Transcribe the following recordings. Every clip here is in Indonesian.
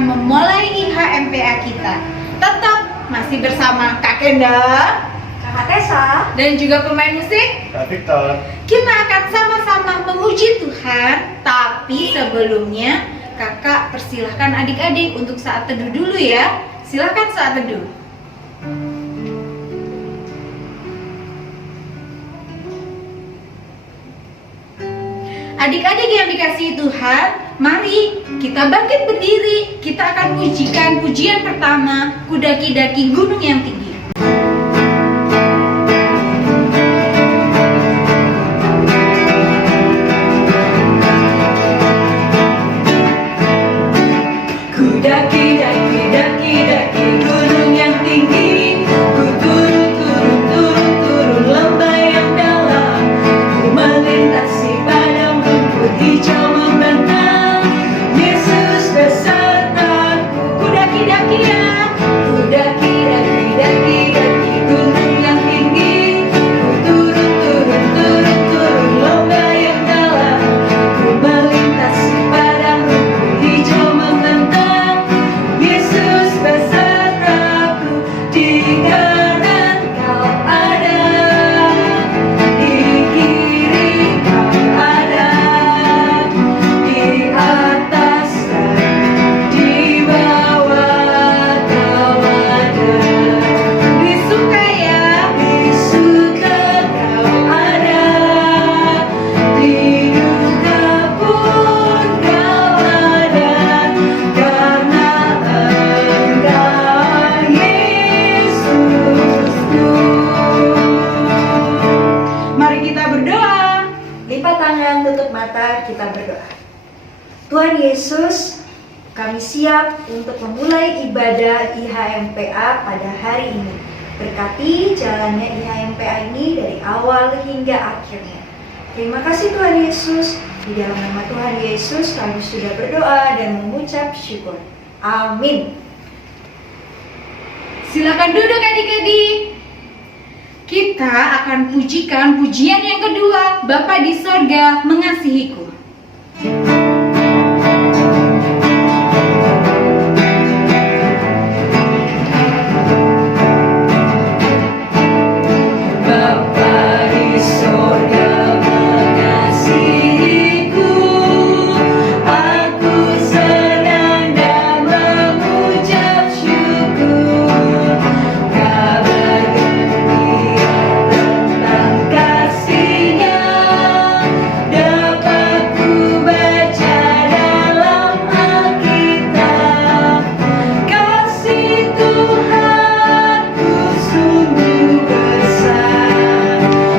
akan memulai IHMPA kita. Tetap masih bersama Kak Kenda, Kakak Tessa, dan juga pemain musik Kak Victor. Kita akan sama-sama memuji Tuhan. Tapi sebelumnya kakak persilahkan adik-adik untuk saat teduh dulu ya. Silahkan saat teduh. Adik-adik yang dikasihi Tuhan, mari kita bangkit berdiri. Kita akan pujikan pujian pertama, Ku Daki-daki Gunung yang Tinggi. ku daki gunung yang tinggi, ku turun lembah yang dalam, ku melintasi padang rumput hijau membentang. Yesus besertaku, ku daki-daki ya, ku daki-daki gunung yang tinggi, ku turun lembah yang dalam, ku melintasi padang rumput hijau membentang. Yesus besertaku, di kanan kau ada, di kiri kau ada, di atas dan di bawah kau ada, Di suka ya. di suka kau ada, di duka pun kau ada, karena Engkau Yesusku. Mari kita berdoa. Lipat tangan, tutup mata, kita berdoa. Tuhan Yesus, kami siap untuk memulai ibadah IHMPA pada hari ini. Berkati jalannya IHMPA ini dari awal hingga akhirnya. Terima kasih Tuhan Yesus. Di dalam nama Tuhan Yesus kami sudah berdoa dan mengucap syukur. Amin. Silakan duduk adik-adik. Kita akan pujikan pujian yang kedua, Bapa di sorga mengasihiku. Bapa di sorga mengasihiku, aku senang dan mengucap syukur. Kabar gembira tentang kasih-Nya dapat ku baca dalam Alkitab. Kasih Tuhanku sungguh besar,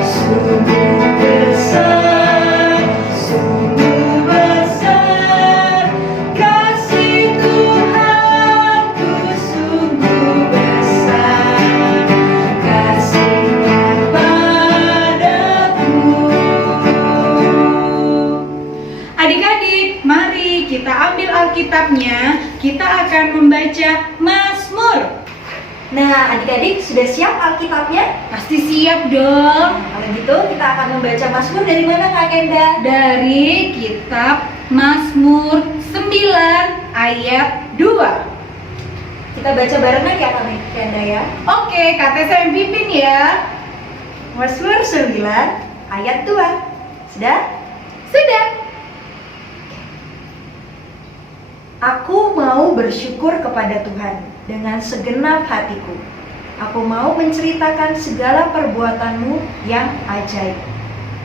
sungguh besar, sungguh besar. Kasih Tuhanku sungguh besar, kasih-Nya padaku. Adik-adik, mari kita ambil Alkitabnya. Kita akan membaca Mazmur. Nah, adik-adik sudah siap Alkitabnya? Pasti siap dong. Kalau gitu kita akan membaca Mazmur dari mana Kak Kenda? Dari kitab Mazmur 9 ayat 2. Kita baca barengan ya Kak Kenda ya. Oke, Kak Tessa yang pimpin ya. Mazmur 9 ayat 2. Sudah? Sudah. Aku mau bersyukur kepada Tuhan dengan segenap hatiku. Aku mau menceritakan segala perbuatanmu yang ajaib.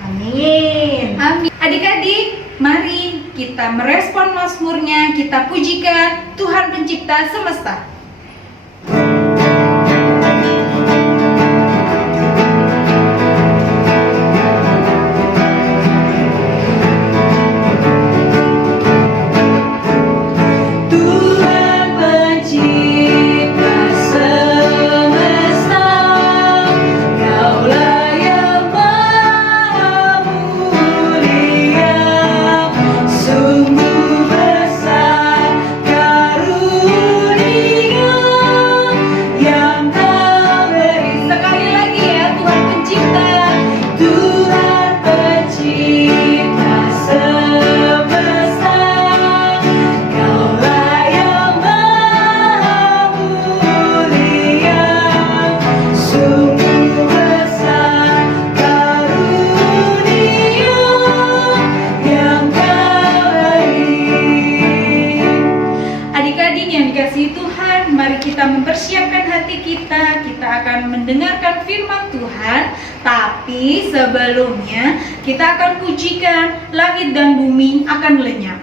Amin. Amin. Adik-adik, mari kita merespon Mazmurnya. Kita pujikan Tuhan Pencipta semesta. Tuhan pencipta semesta, Kaulah yang maha mulia. Sungguh besar karunia yang dikasihi Tuhan, mari kita mempersiapkan hati kita. Kita akan mendengarkan firman Tuhan. Tapi sebelumnya kita akan pujikan langit dan bumi akan lenyap.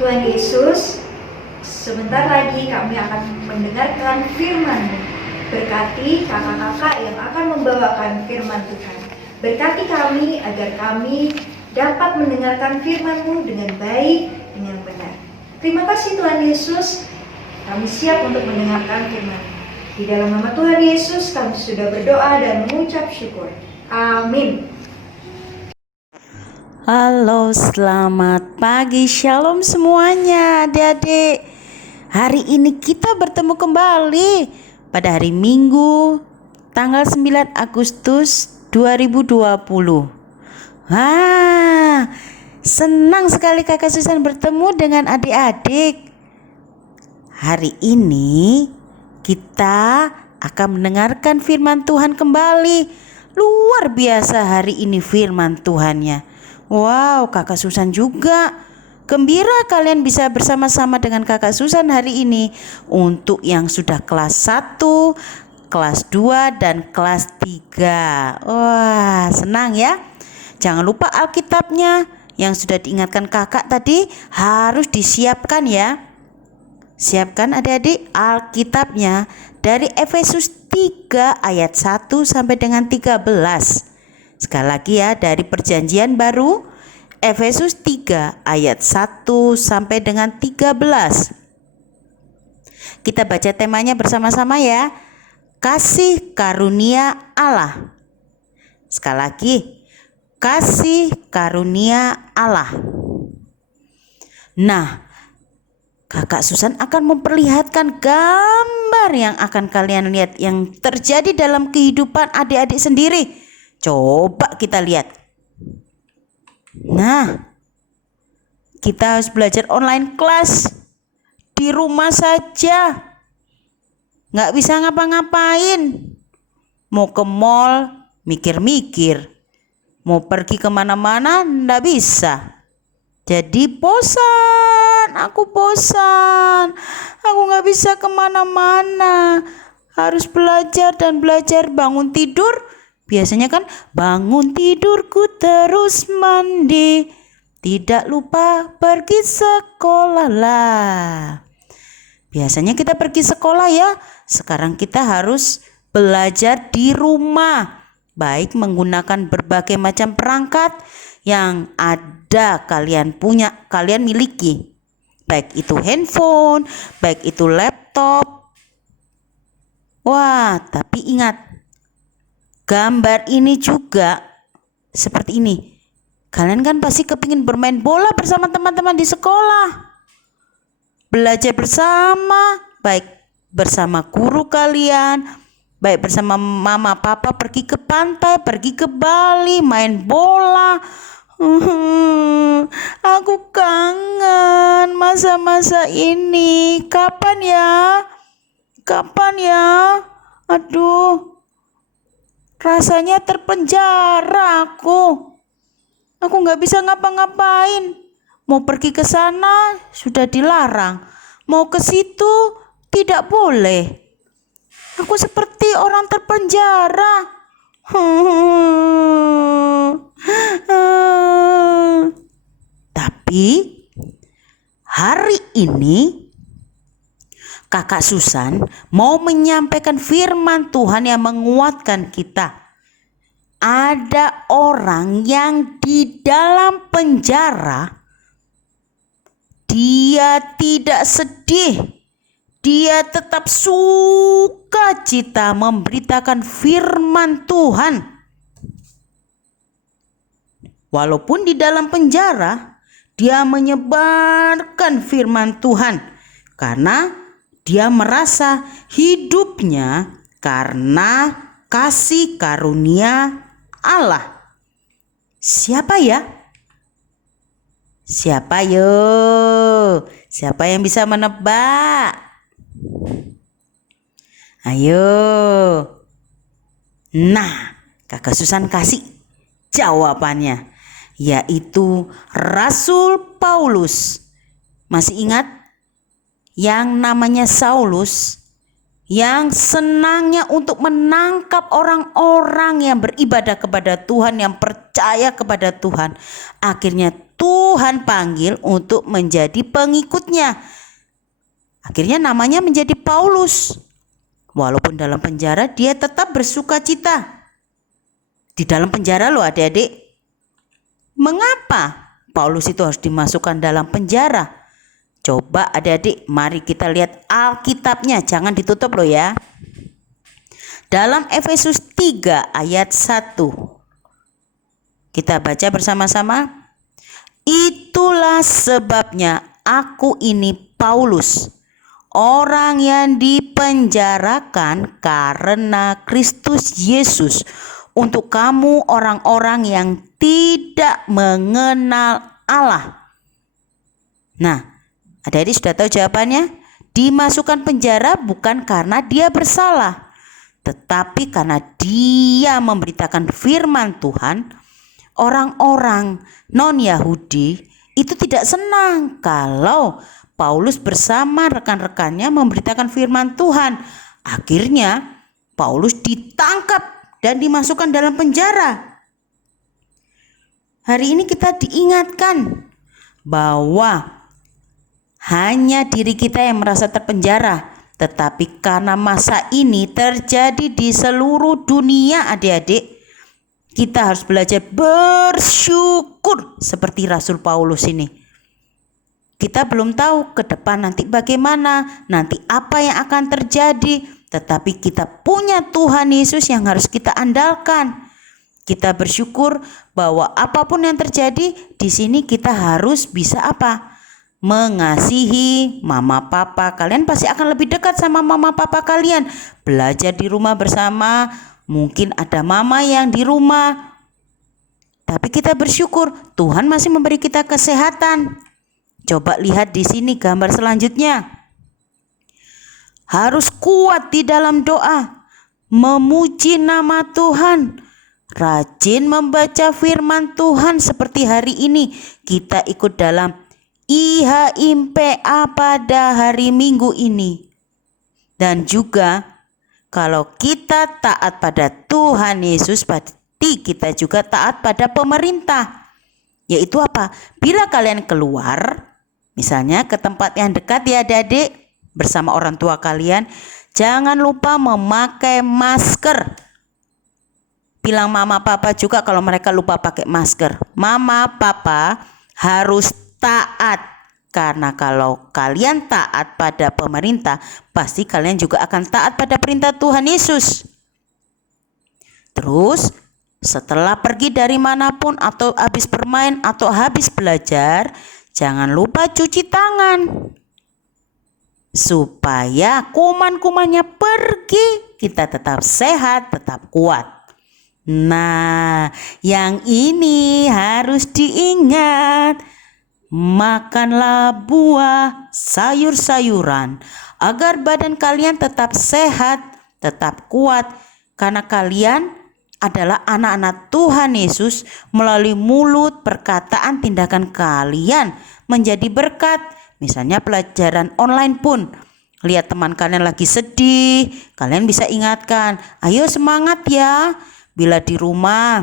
Tuhan Yesus, sebentar lagi kami akan mendengarkan firman-Mu. Berkati kakak-kakak yang akan membawakan firman Tuhan. Berkati kami agar kami dapat mendengarkan firman-Mu dengan baik, dengan benar. Terima kasih Tuhan Yesus, kami siap untuk mendengarkan firman. Di dalam nama Tuhan Yesus kami sudah berdoa dan mengucap syukur. Amin. Halo, selamat pagi, shalom semuanya adik-adik. Hari ini kita bertemu kembali pada hari Minggu tanggal 9 Agustus 2020. Senang sekali Kakak Susan bertemu dengan adik-adik. Hari ini kita akan mendengarkan firman Tuhan kembali. Luar biasa hari ini firman Tuhannya. Wow, Kakak Susan juga gembira kalian bisa bersama-sama dengan Kakak Susan hari ini. Untuk yang sudah kelas 1, kelas 2, dan kelas 3. Wah, senang ya. Jangan lupa Alkitabnya yang sudah diingatkan kakak tadi harus disiapkan ya. Siapkan adik-adik Alkitabnya dari Efesus 3 ayat 1 sampai dengan 13. Sekali lagi ya, dari Perjanjian Baru Efesus 3 ayat 1 sampai dengan 13. Kita baca temanya bersama-sama ya. Kasih karunia Allah. Sekali lagi, kasih karunia Allah. Nah, Kakak Susan akan memperlihatkan gambar yang akan kalian lihat yang terjadi dalam kehidupan adik-adik sendiri. Coba kita lihat. Nah, kita harus belajar online kelas di rumah saja. Nggak bisa ngapa-ngapain. Mau ke mall, mikir-mikir. Mau pergi kemana-mana, nggak bisa. Jadi bosan, aku bosan. Aku nggak bisa kemana-mana. Harus belajar dan belajar. Bangun tidur, biasanya kan bangun tidurku terus mandi, tidak lupa pergi sekolah lah. Biasanya kita pergi sekolah ya. Sekarang kita harus belajar di rumah. Baik menggunakan berbagai macam perangkat yang ada kalian punya, kalian miliki. Baik itu handphone, baik itu laptop. Wah, tapi ingat, gambar ini juga seperti ini. Kalian kan pasti kepingin bermain bola bersama teman-teman di sekolah. Belajar bersama, baik bersama guru kalian, baik bersama mama papa pergi ke pantai, pergi ke Bali, main bola. Aku kangen masa-masa ini. Kapan ya? Kapan ya? Aduh, rasanya terpenjara aku. Aku nggak bisa ngapa-ngapain. Mau pergi ke sana sudah dilarang. Mau ke situ tidak boleh. Aku seperti orang terpenjara. Tapi hari ini Kakak Susan mau menyampaikan firman Tuhan yang menguatkan kita. ada orang yang di dalam penjara, dia tidak sedih, dia tetap sukacita memberitakan firman Tuhan. Walaupun di dalam penjara, dia menyebarkan firman Tuhan karena dia merasa hidupnya karena kasih karunia Allah. Siapa ya? Siapa yo? Siapa yang bisa menebak? Ayo. Nah, Kakak Susan kasih jawabannya, yaitu Rasul Paulus. Masih ingat yang namanya Saulus, yang senangnya untuk menangkap orang-orang yang beribadah kepada Tuhan, yang percaya kepada Tuhan. Akhirnya Tuhan panggil untuk menjadi pengikutnya. Akhirnya namanya menjadi Paulus. Walaupun dalam penjara, dia tetap bersuka cita. Di dalam penjara loh adik-adik. Mengapa Paulus itu harus dimasukkan dalam penjara? Coba adik-adik, mari kita lihat Alkitabnya, jangan ditutup loh ya. Dalam Efesus 3 ayat 1. Kita baca bersama-sama. Itulah sebabnya aku ini Paulus, orang yang dipenjarakan karena Kristus Yesus, untuk kamu orang-orang yang tidak mengenal Allah. Nah, adik-adik sudah tahu jawabannya? Dimasukkan penjara bukan karena dia bersalah, tetapi karena dia memberitakan firman Tuhan. Orang-orang non-Yahudi itu tidak senang kalau Paulus bersama rekan-rekannya memberitakan firman Tuhan. Akhirnya Paulus ditangkap dan dimasukkan dalam penjara. Hari ini kita diingatkan bahwa hanya diri kita yang merasa terpenjara, tetapi karena masa ini terjadi di seluruh dunia adik-adik, kita harus belajar bersyukur seperti Rasul Paulus ini. Kita belum tahu ke depan nanti bagaimana, nanti apa yang akan terjadi, tetapi kita punya Tuhan Yesus yang harus kita andalkan. Kita bersyukur bahwa apapun yang terjadi di sini kita harus bisa apa? Mengasihi mama papa. Kalian pasti akan lebih dekat sama mama papa kalian. Belajar di rumah bersama. Mungkin ada mama yang di rumah. Tapi kita bersyukur Tuhan masih memberi kita kesehatan. Coba lihat di sini gambar selanjutnya. Harus kuat di dalam doa, memuji nama Tuhan, rajin membaca firman Tuhan seperti hari ini kita ikut dalam IHMPA pada hari Minggu ini. Dan juga kalau kita taat pada Tuhan Yesus, pasti kita juga taat pada pemerintah. Yaitu apa? Bila kalian keluar, misalnya ke tempat yang dekat ya adik-adik, bersama orang tua kalian, jangan lupa memakai masker. Bilang mama papa juga kalau mereka lupa pakai masker. Mama papa harus taat. Karena kalau kalian taat pada pemerintah, pasti kalian juga akan taat pada perintah Tuhan Yesus. Terus setelah pergi dari manapun, atau habis bermain atau habis belajar, jangan lupa cuci tangan. Supaya kuman-kumannya pergi, kita tetap sehat, tetap kuat. Nah, yang ini harus diingat. Makanlah buah, sayur-sayuran, agar badan kalian tetap sehat, tetap kuat, karena kalian adalah anak-anak Tuhan Yesus. Melalui mulut, perkataan, tindakan kalian menjadi berkat. Misalnya pelajaran online pun, lihat teman kalian lagi sedih, kalian bisa ingatkan, ayo semangat ya. Bila di rumah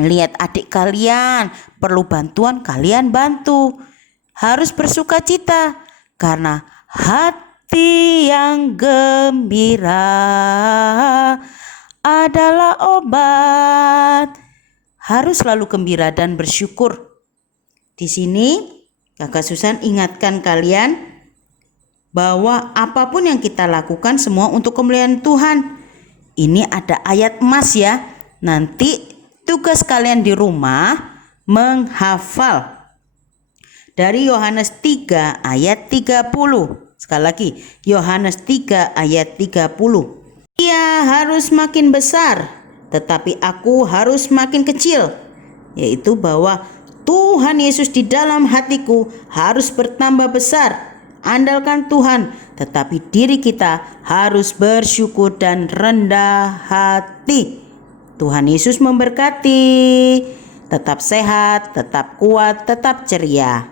lihat adik kalian perlu bantuan, kalian bantu. Harus bersuka cita, karena hati yang gembira adalah obat. Harus selalu gembira dan bersyukur. Di sini Kakak Susan ingatkan kalian bahwa apapun yang kita lakukan semua untuk kemuliaan Tuhan. Ini ada ayat emas ya. Nanti tugas kalian di rumah menghafal dari Yohanes 3 ayat 30. Sekali lagi, Yohanes 3 ayat 30. Ia harus makin besar, tetapi aku harus makin kecil. Yaitu bahwa Tuhan Yesus di dalam hatiku harus bertambah besar. Andalkan Tuhan, tetapi diri kita harus bersyukur dan rendah hati. Tuhan Yesus memberkati. Tetap sehat, tetap kuat, tetap ceria.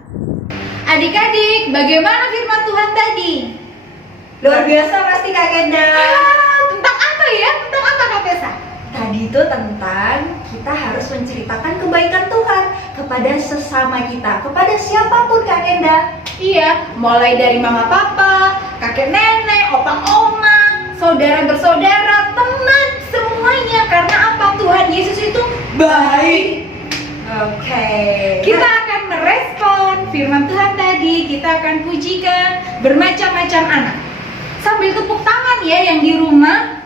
Adik-adik, bagaimana firman Tuhan tadi? Luar biasa pasti Kak Kenda. Tentang apa ya? Tentang apa Kak Tessa? Tadi itu tentang kita harus menceritakan kebaikan Tuhan kepada sesama kita, kepada siapapun Kak Kenda. Iya, mulai dari mama papa, kakek nenek, opa oma, saudara bersaudara, teman, semuanya. Karena apa? Tuhan Yesus itu baik. Oke. Kita akan merespon firman Tuhan tadi, kita akan pujikan bermacam-macam anak. Sambil tepuk tangan ya yang di rumah.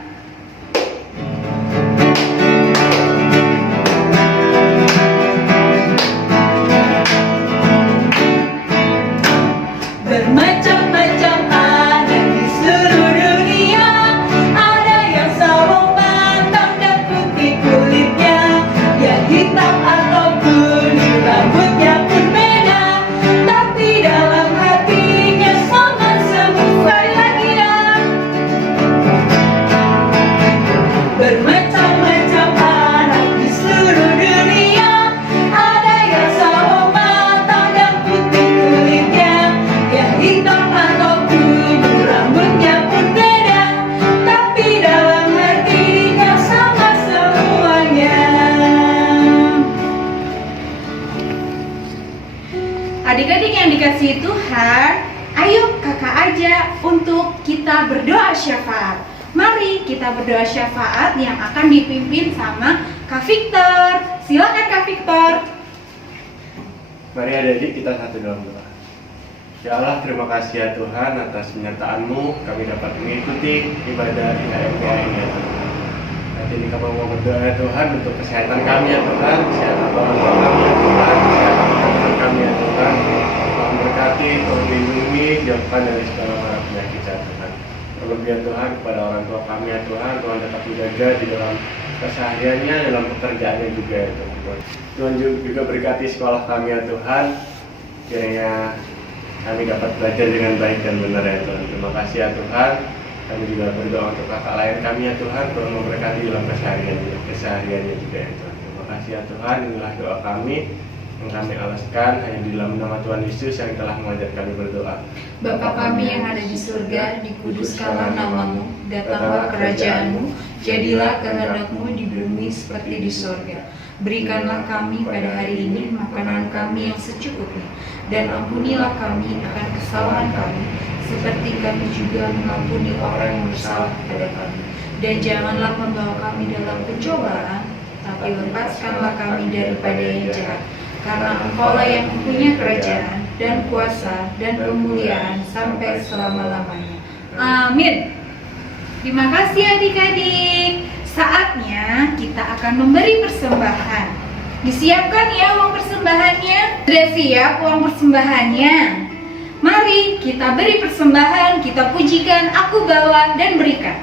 Bermacam-macam anak di seluruh dunia. Ada yang sawo matang dan putih kulitnya, yang hitam atau kuning rambutnya pun beda, tapi dalam hatinya sama semua. Lagi ya. Bermacam-macam anak di seluruh dunia. Ada yang sawo matang dan putih kulitnya, yang hitam atau kuning rambutnya pun beda, tapi dalam hatinya sama semuanya. Adik-adik yang dikasihi Tuhan, ayo kakak ajak untuk kita berdoa syafaat. Mari kita berdoa syafaat yang akan dipimpin sama Kak Victor. Silakan Kak Victor. Mari adik-adik kita satu dalam doa. Ya Allah, terima kasih ya Tuhan atas penyertaan-Mu kami dapat mengikuti ibadah IHMPA ini ya Tuhan. Nanti ini kami mau berdoa ya Tuhan untuk kesehatan kami ya Tuhan, kesehatan orang tua kami ya Tuhan, kesehatan teman kami ya Tuhan. Tuhan berkati, Tuhan lindungi, jauhkan dari segala mara penyakit ya Tuhan. Terlebih ya Tuhan kepada orang tua kami ya Tuhan, Tuhan tetap menjaga di dalam kesehariannya, dalam pekerjaannya juga ya Tuhan. Tuhan juga berkati sekolah kami ya Tuhan, kiranya kami dapat belajar dengan baik dan benar ya Tuhan. Terima kasih ya Tuhan. Kami juga berdoa untuk kakak lain kami ya Tuhan, Tuhan memberkati dalam kesehariannya juga ya Tuhan. Terima kasih ya Tuhan. Inilah doa kami yang kami alaskan hanya di dalam nama Tuhan Yesus yang telah mengajar kami berdoa. Bapa kami yang ada di surga, dikuduskanlah namamu, datanglah kerajaan-Mu, jadilah kehendak-Mu di bumi seperti di surga. Berikanlah kami pada hari ini makanan kami yang secukupnya, dan ampunilah kami akan kesalahan kami, seperti kami juga mengampuni orang yang bersalah kepada kami. Dan janganlah membawa kami dalam pencobaan, tapi lepaskanlah kami daripada yang jahat. Karena Engkaulah yang mempunyai kerajaan dan kuasa dan kemuliaan sampai selama-lamanya. Amin. Terima kasih adik-adik. Saatnya kita akan memberi persembahan. Disiapkan ya uang persembahannya. Sudah siap uang persembahannya? Mari kita beri persembahan, kita pujikan, aku bawa dan berikan.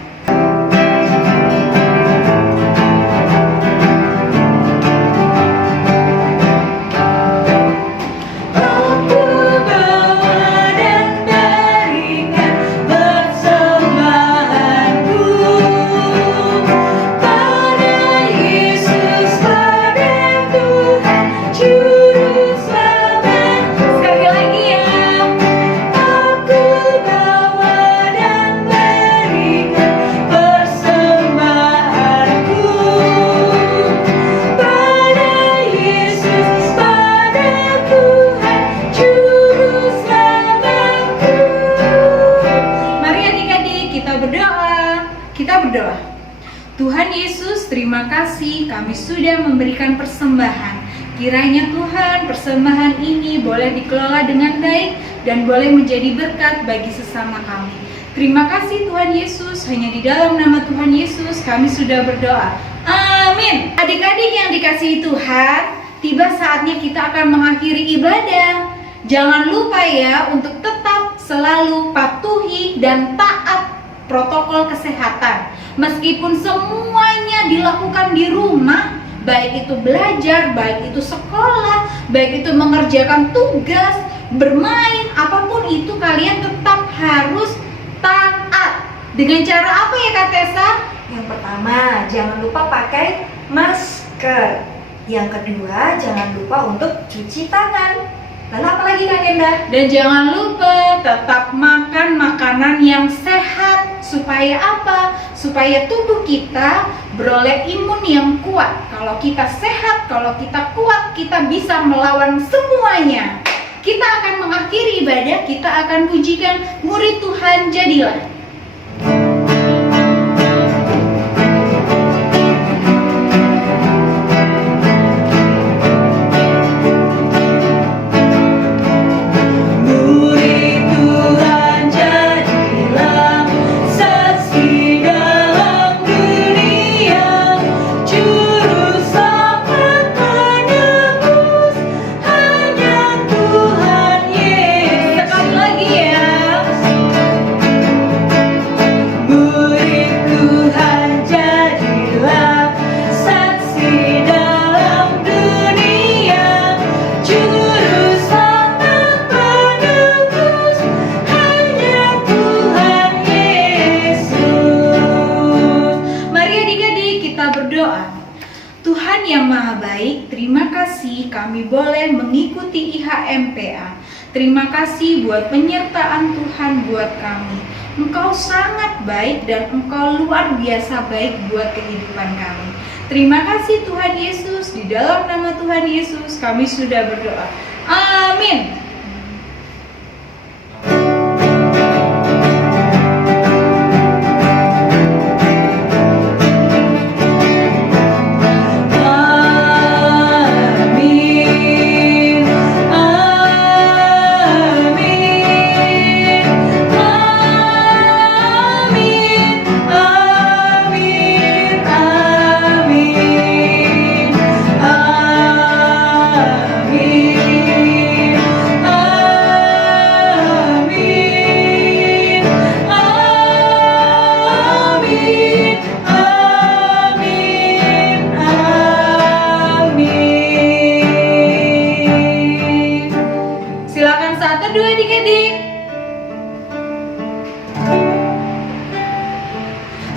kasih kami sudah memberikan persembahan. Kiranya Tuhan, persembahan ini boleh dikelola dengan baik dan boleh menjadi berkat bagi sesama kami. Terima kasih Tuhan Yesus, hanya di dalam nama Tuhan Yesus kami sudah berdoa. Amin. Adik-adik yang dikasihi Tuhan, tiba saatnya kita akan mengakhiri ibadah. Jangan lupa ya untuk tetap selalu patuhi dan taat protokol kesehatan. Meskipun semuanya dilakukan di rumah, baik itu belajar, baik itu sekolah, baik itu mengerjakan tugas, bermain, apapun itu kalian tetap harus taat. Dengan cara apa ya Kak Tessa? Yang pertama, jangan lupa pakai masker. Yang kedua, jangan lupa untuk cuci tangan. Lalu apa lagi Kak Kenda? Dan jangan lupa tetap makan makanan yang sehat. Supaya apa? Supaya tubuh kita beroleh imun yang kuat. Kalau kita sehat, kalau kita kuat, kita bisa melawan semuanya. Kita akan mengakhiri ibadah, kita akan pujikan murid Tuhan jadilah. Tuhan yang Maha Baik, terima kasih kami boleh mengikuti IHMPA. Terima kasih buat penyertaan Tuhan buat kami. Engkau sangat baik dan Engkau luar biasa baik buat kehidupan kami. Terima kasih Tuhan Yesus, di dalam nama Tuhan Yesus kami sudah berdoa. Amin.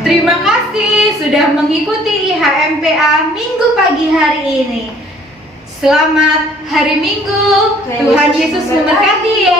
Terima kasih sudah mengikuti IHMPA Minggu pagi hari ini. Selamat hari Minggu. Tuhan Yesus memberkati ya.